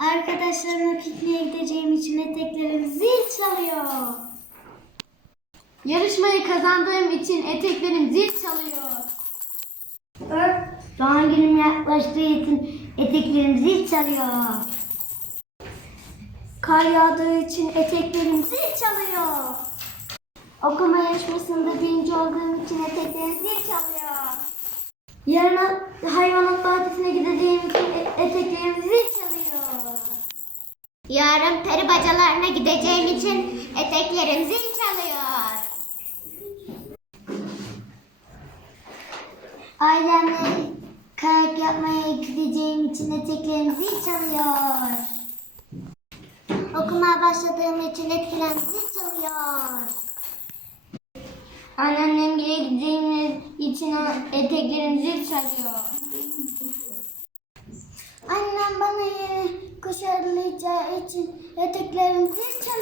Arkadaşlarımla pikniğe gideceğim için eteklerim zil çalıyor. Yarışmayı kazandığım için eteklerim zil çalıyor. Doğum günüm yaklaştığı için eteklerim zil çalıyor. Kar yağdığı için eteklerim zil çalıyor. Okuma yarışmasında birinci olduğum için eteklerim zil çalıyor. Yarın hayvanat bahçesine gideceğim için e- eteklerim zil çalıyor. Yarın peri bacalarına gideceğim için eteklerim zil çalıyor. Ailemle kayak yapmaya gideceğim için eteklerim zil çalıyor. Okumaya başladığım için eteklerim zil çalıyor. Anneannemgile gideceğim için eteklerim zil çalıyor. Kuşarlayacağı için eteklerim zil çalıyor.